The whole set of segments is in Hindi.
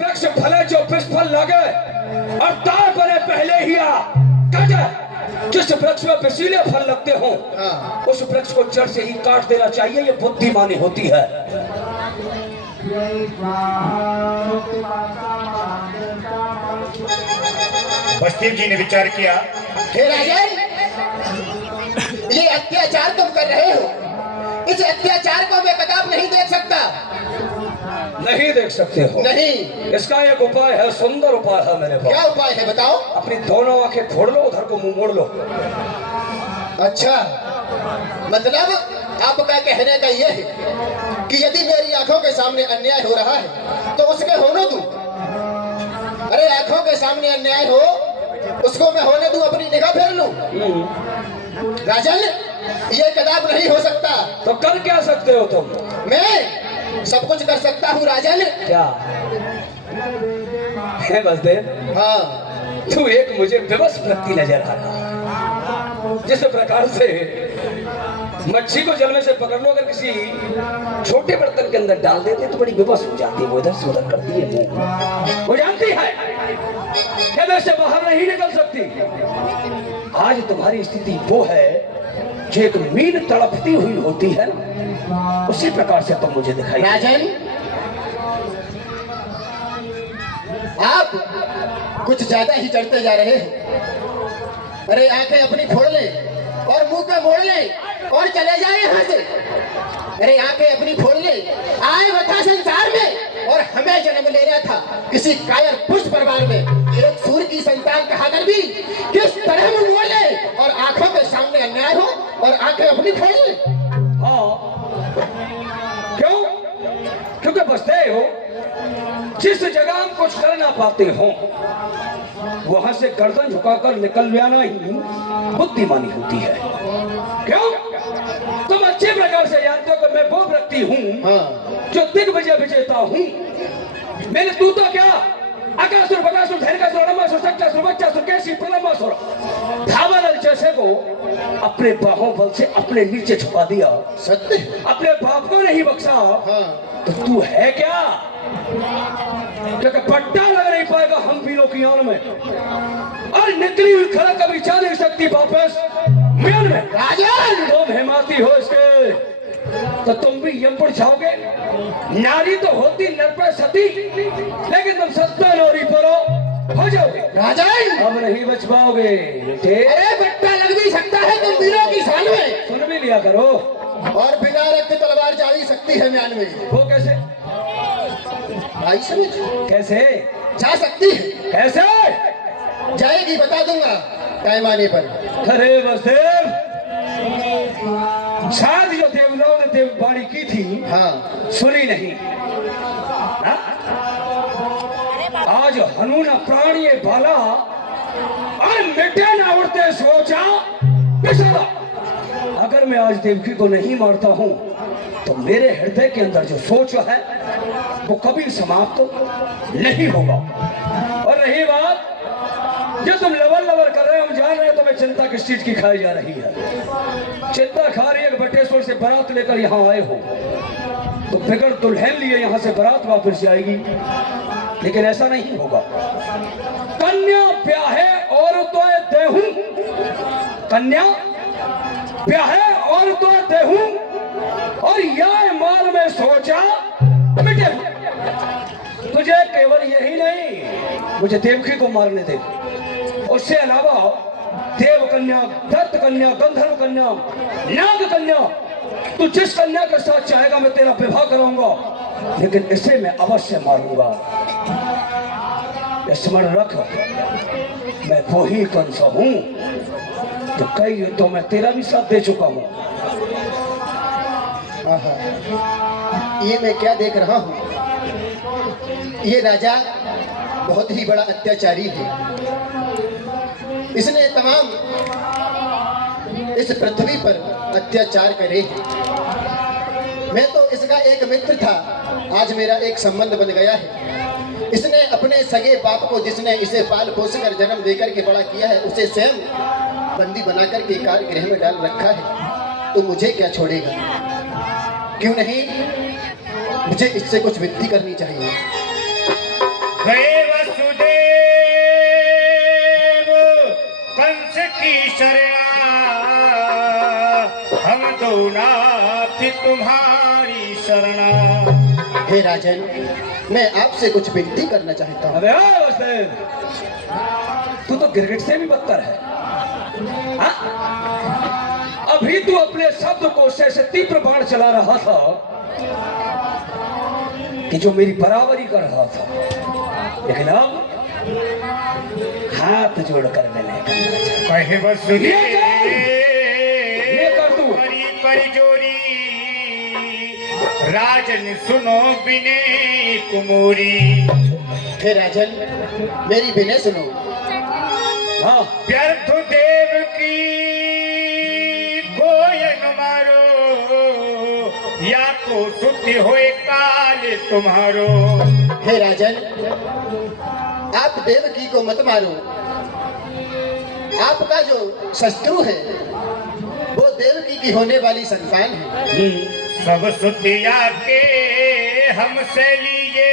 वृक्ष फले जो विषफल लगे और तार बने पहले ही आ कटे। जिस वृक्ष में विषीले फल लगते हो उस वृक्ष को जड़ से ही काट देना चाहिए। ये बुद्धिमानी होती है। बस्तीर जी ने विचार किया, हे राजन, ये अत्याचार तुम कर रहे हो। इस अत्याचार को मैं कदाप नहीं देख सकता। नहीं देख सकते हो? नहीं। इसका एक उपाय है, सुंदर उपाय है मेरे पास। क्या उपाय है बताओ? अपनी दोनों आंखें फोड़ लो, उधर को मुंह मोड़ लो। अच्छा, मतलब आपका कहने का यह है कि यदि मेरी आंखों के सामने अन्याय हो रहा है तो उसके होने दूं। अरे आंखों के सामने अन्याय हो उसको मैं होने दूं, अपनी निगाह फेर लूं। राजन, ये कदाप नहीं हो सकता। तो कर क्या सकते हो तुम? मैं सब कुछ कर सकता हूँ राजन। क्या है बसदेव? हाँ, तू एक मुझे विवश व्यक्ति नजर आ रहा। जिस प्रकार से मच्छी को जल में से पकड़ लो, अगर किसी छोटे बर्तन के अंदर डाल देते तो बड़ी विवश हो जाती है। वो इधर से उधर करती है, वो जानती है कि मैं से बाहर नहीं निकल सकती। आज तुम्हारी स्थिति वो है जो एक मीन तड़पती हुई होती है ना, उसी प्रकार से तुम मुझे दिखाई। राजन, आप कुछ ज्यादा ही चढ़ते जा रहे हैं। अरे आंखें अपनी फोड़ ले और मुंह पे मोड़ ले और चले जाए यहाँ से। अरे आंखें अपनी फोड़ ले, आए बता संसार में और हमें जन्म लेना था किसी कायर पुष्ट परिवार में। एक सूर्य की संतान कहाकर भी किस तरह मुंह मोड़ ले और आंखों के सामने अन्याय हो और आंखें अपनी फोड़ ले। हाँ, क्यों? क्योंकि बसते हो जिस जगह हम कुछ कर ना पाते हो वहां से गर्दन झुकाकर निकल जाना ही बुद्धिमानी होती है। क्यों? तुम अच्छे प्रकार से जानते हो कि मैं वो व्यक्ति हूँ जो दिग्विजय विजेता हूँ। मैंने तू तो क्या अकासुर बकासुर धैर्यकासुर अणमासुर सक्कासुर बच्चासुर कैसी प्रलंबासुर धावनल जैसे को अपने बाहों बल से अपने नीचे छुपा दिया। सत्य? अपने बाप को नहीं बख्शा। तो तू है क्या? क्योंकि पट्टा लग नहीं पाएगा हम वीरों की आन में, और निकली हुई खड़क कभी जा नहीं सकती वापस म्यान में। राजन, तुम हेमाती हो इसके तो तुम भी यमपुर जाओगे। नारी तो होती नर पे सती, लेकिन तुम सत्ता नौरी पर हो जाओगे। राजन, अब नहीं बच पाओगे बेटे। अरे बट्टा लग भी सकता है तुम वीरों की शान में। सुन भी लिया करो। और बिना रक्त तलवार जा ही सकती है म्यान में। वो कैसे? भाई समझ, कैसे जा सकती है। कैसे जाएगी बता दूंगा टाइम आने पर। अरे बसदेव, शायद जो देवताओं ने देववाणी की थी सुनी नहीं। हा? आज हनुना प्राण ये बाला और मिटे ना उड़ते सोचा पिछड़ा। अगर मैं आज देवकी को नहीं मारता हूं तो मेरे हृदय के अंदर जो सोच है वो कभी समाप्त नहीं होगा। और रही बात जो तुम लवर लवर कर रहे हो, हम जान रहे हो तुम्हें चिंता किस चीज की खाई जा रही है। चिंता खा रही है कि बटेश्वर से बारात लेकर यहाँ आए हो तो फिकर दुल्हन लिए यहाँ से बारात वापस जाएगी, लेकिन ऐसा नहीं होगा। कन्या ब्याहे और तो देहूं, कन्या ब्याहे और तो देहूं, और यह माल में सोचा मिटे। तुझे केवल यही नहीं, मुझे देवकी को मारने दे। उससे अलावा देव कन्या, दत्त कन्या, गंधर्व कन्या, नाग कन्या, तू जिस कन्या के साथ चाहेगा मैं तेरा विवाह कराऊंगा, लेकिन इसे मैं अवश्य मारूंगा। स्मरण रख, मैं वो ही कंस हूं तो कई युद्धों में तेरा भी साथ दे चुका हूं। ये मैं क्या देख रहा हूँ? ये राजा बहुत ही बड़ा अत्याचारी है। इसने तमाम इस पृथ्वी पर अत्याचार करे। मैं तो इसका एक मित्र था, आज मेरा एक संबंध बन गया है। इसने अपने सगे बाप को, जिसने इसे पाल पोस कर जन्म देकर के बड़ा किया है, उसे स्वयं बंदी बनाकर के कारागृह में डाल रखा है। तो मुझे क्या छोड़ेगा? क्यों नहीं, मुझे इससे कुछ विनती करनी चाहिए। गए वसुदेव कंस की शरणा, हम दो नाथ तुम्हारी शरणा। हे राजन, मैं आपसे कुछ विनती करना चाहता हूँ। अबे ओ वसुदेव, तू तो गिरगिट से भी बदतर है। हाँ? अभी तू अपने शब्द को से तीव्र बाण चला रहा था कि जो मेरी बराबरी कर रहा था, लेकिन अब हाथ जोड़कर मैंने कहे वसुदेव ये कर तू। परी परी जोरी, राजन सुनो बिने कुमोरी। हे राजन, मेरी विनय सुनो। हाँ, व्यर्थ देव की गोयन मारो, या को सुति होए काल तुम्हारो। हे राजन, आप देवकी को मत मारो। आपका जो शत्रु है वो देवकी की होने वाली संतान है। सब सुतिया के हमसे लीजिए,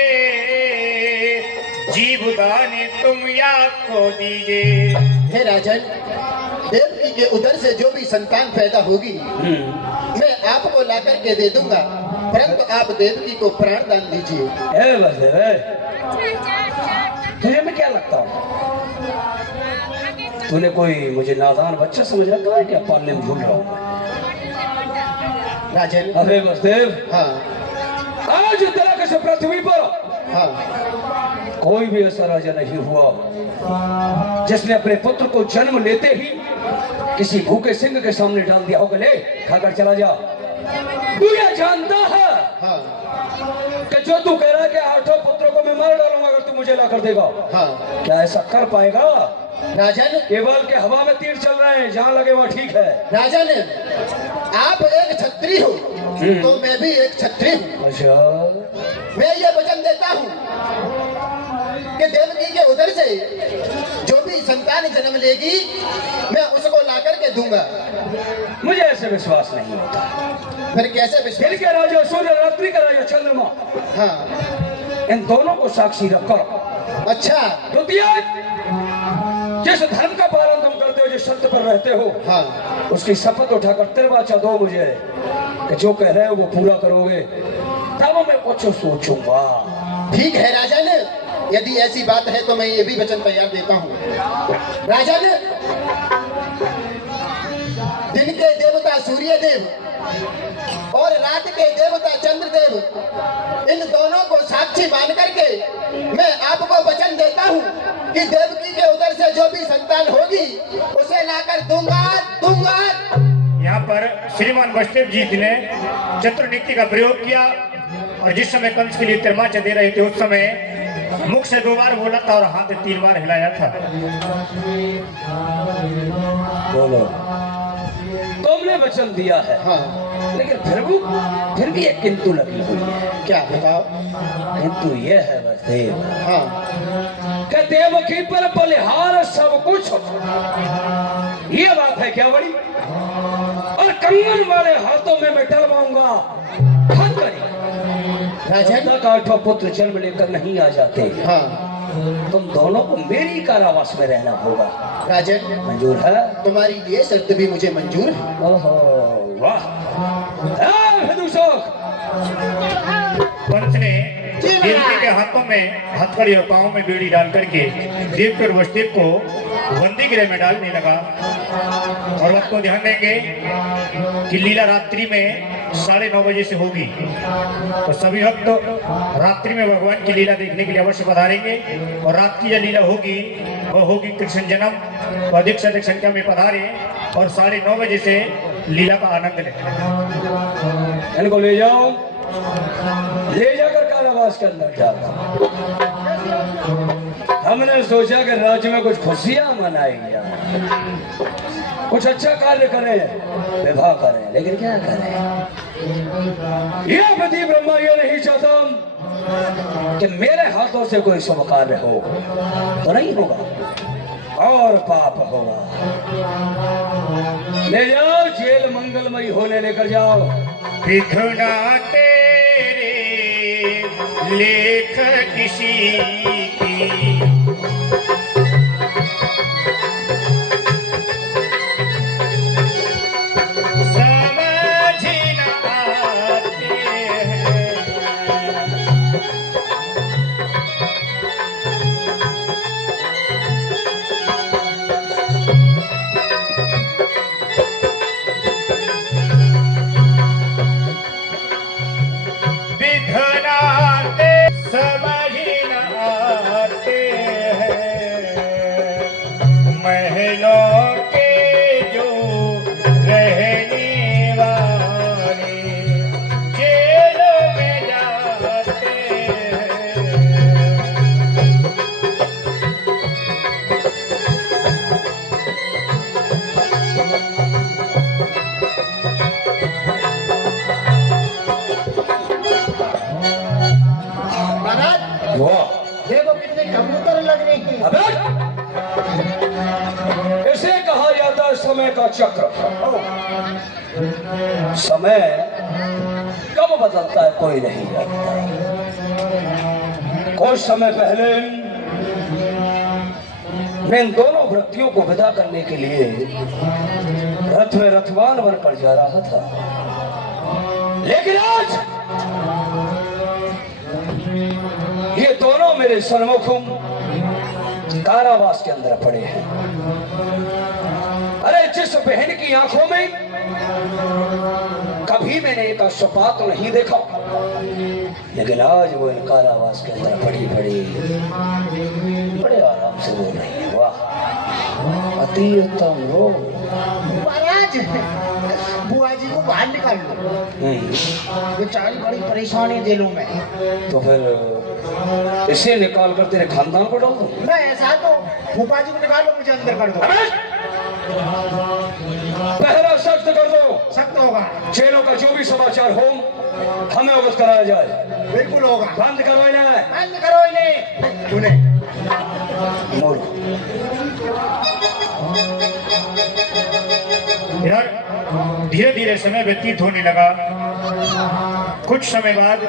जीवदान तुम या को दीजिए। हे राजन, देवकी के उदर से जो भी संतान पैदा होगी मैं आपको ला करके दे दूंगा, परंतु आप देवकी को प्राण दान दीजिए। ए वसुदेव, तुझे मैं क्या लगता हूँ? तूने कोई मुझे नादान बच्चा समझ रखा है क्या? पालने में भूल रहा हूँ मैं। राजन, अबे वसुदेव, हाँ आज तरह के पृथ्वी पर हाँ, कोई भी ऐसा राजा नहीं हुआ जिसने अपने पुत्र को जन्म लेते ही किसी भूखे सिंह के सामने डाल दिया होगा, ले खाकर चला जा। तू यह जानता है हाँ, कि जो तू कह रहा है कि 8 पुत्रों को मैं मार डालूंगा अगर तू मुझे ला कर देगा, हाँ। क्या ऐसा कर पाएगा? राजन, केवल के हवा में तीर चल रहे हैं, जहां लगे वहां ठीक है। राजन, आप एक छत्री हो तो मैं भी एक छत्री हूँ। अच्छा, मैं ये वचन देता हूँ कि देवकी के उदर से जो भी संतान जन्म लेगी मैं उसको ला करके दूंगा। मुझे ऐसे विश्वास नहीं होता। फिर कैसे विश्वास? दिन के राजा सूर्य, रात्रि का राजा चंद्रमा, हाँ, इन दोनों को साक्षी रखकर अच्छा, द्वितीय जिस धर्म का पालन तुम करते हो, जिस सत्य पर रहते हो, हाँ, उसकी शपथ उठाकर तिरवाचा दो मुझे कि जो कह रहे हो वो पूरा करोगे, तब मैं कुछ सोचूंगा। ठीक है राजन, यदि ऐसी बात है तो मैं ये भी वचन तैयार देता हूँ। राजन, दिन के देवता सूर्य देव और रात के देवता चंद्र देव, इन दोनों को साक्षी मान करके मैं आपको वचन देता हूँ कि देवकी के उदर से जो भी संतान होगी उसे लाकर दूंगा। यहाँ पर श्रीमान वसुदेव जी ने चतुर नीति का प्रयोग किया, और जिस समय कंस के लिए तिरमाचा दे रहे थे उस समय मुख से 2 बार बोला था और हाथ से 3 बार हिलाया था। बोलो, तुमने वचन दिया है, हाँ, लेकिन फिर भी एक किंतु लगी हुई है। क्या बताओ? किंतु ये है वसुदेव हाँ, कि देवकी पर बलिहार सब कुछ, ये बात है क्या बड़ी? और कंगन वाले हाथों में मैं डलवाऊंगा। हद करी राजन, तक 8 पुत्र जन्म लेकर नहीं आ जाते, हाँ, तुम दोनों को मेरी कारावास में रहना होगा। राजन, मंजूर है? तुम्हारी ये शर्त भी मुझे मंजूर है। ओहो वाह, विदूषक। कंस ने देवकी के हाथों में हथकड़ी और पांव में बेड़ी डाल करके देवकी और वसुदेव को बंदी गृह में डालने लगा। और वक्त को ध्यान देंगे कि लीला रात्रि में 9:30 बजे से होगी, तो सभी भक्त रात्रि में भगवान की लीला देखने के लिए अवश्य पधारेंगे। और रात की जो लीला होगी वह होगी कृष्ण जन्म, तो अधिक से अधिक संख्या में पधारे और 9:30 बजे से लीला का आनंद लें। इनको ले जाओ, ले जाकर कारावास के अंदर डालो। हमने सोचा कि राज्य में कुछ खुशियां मनाएंगे, कुछ अच्छा कार्य करें, विवाह करें, लेकिन क्या करें? यह पति ब्रह्मा ये नहीं चाहता कि मेरे हाथों से कोई शुभ कार्य हो, तो नहीं होगा और पाप होगा। ले जाओ, जेल मंगलमयी होने लेकर जाओ। विघ्ना तेरे लेख किसी की देखने कबूतर लगने की। अबे इसे कहा जाता है समय का चक्र। समय कब बदलता है कोई नहीं जानता। कुछ समय पहले मैं इन दोनों व्यक्तियों को विदा करने के लिए रथ में रथवान बनकर जा रहा था, लेकिन आज ये दोनों मेरे सन्मुख कारावास के अंदर पड़े हैं। अरे जिस बहन की आंखों में कभी मैंने एक अश्रुपात नहीं देखा, लेकिन आज वो इन कारावास के अंदर पड़ी पड़ी बड़े आराम से बोल रही है। वाह, अति उत्तम हो महाराज, बुआ जी को बाहर निकाल लो, बेचारी बड़ी परेशानी जेलों में। तो फिर इसे निकाल कर तेरे खानदान को डाल दो। मैं ऐसा तो फूफा जी को निकाल लो, मुझे अंदर कर दो। पहला सख्त कर दो, सख्त होगा। जेलों का जो भी समाचार हो हमें अवगत कराया जाए। बिल्कुल होगा। बंद करो इन्हें, बंद करो इन्हें। उन्हें यार धीरे धीरे समय व्यतीत होने लगा। कुछ समय बाद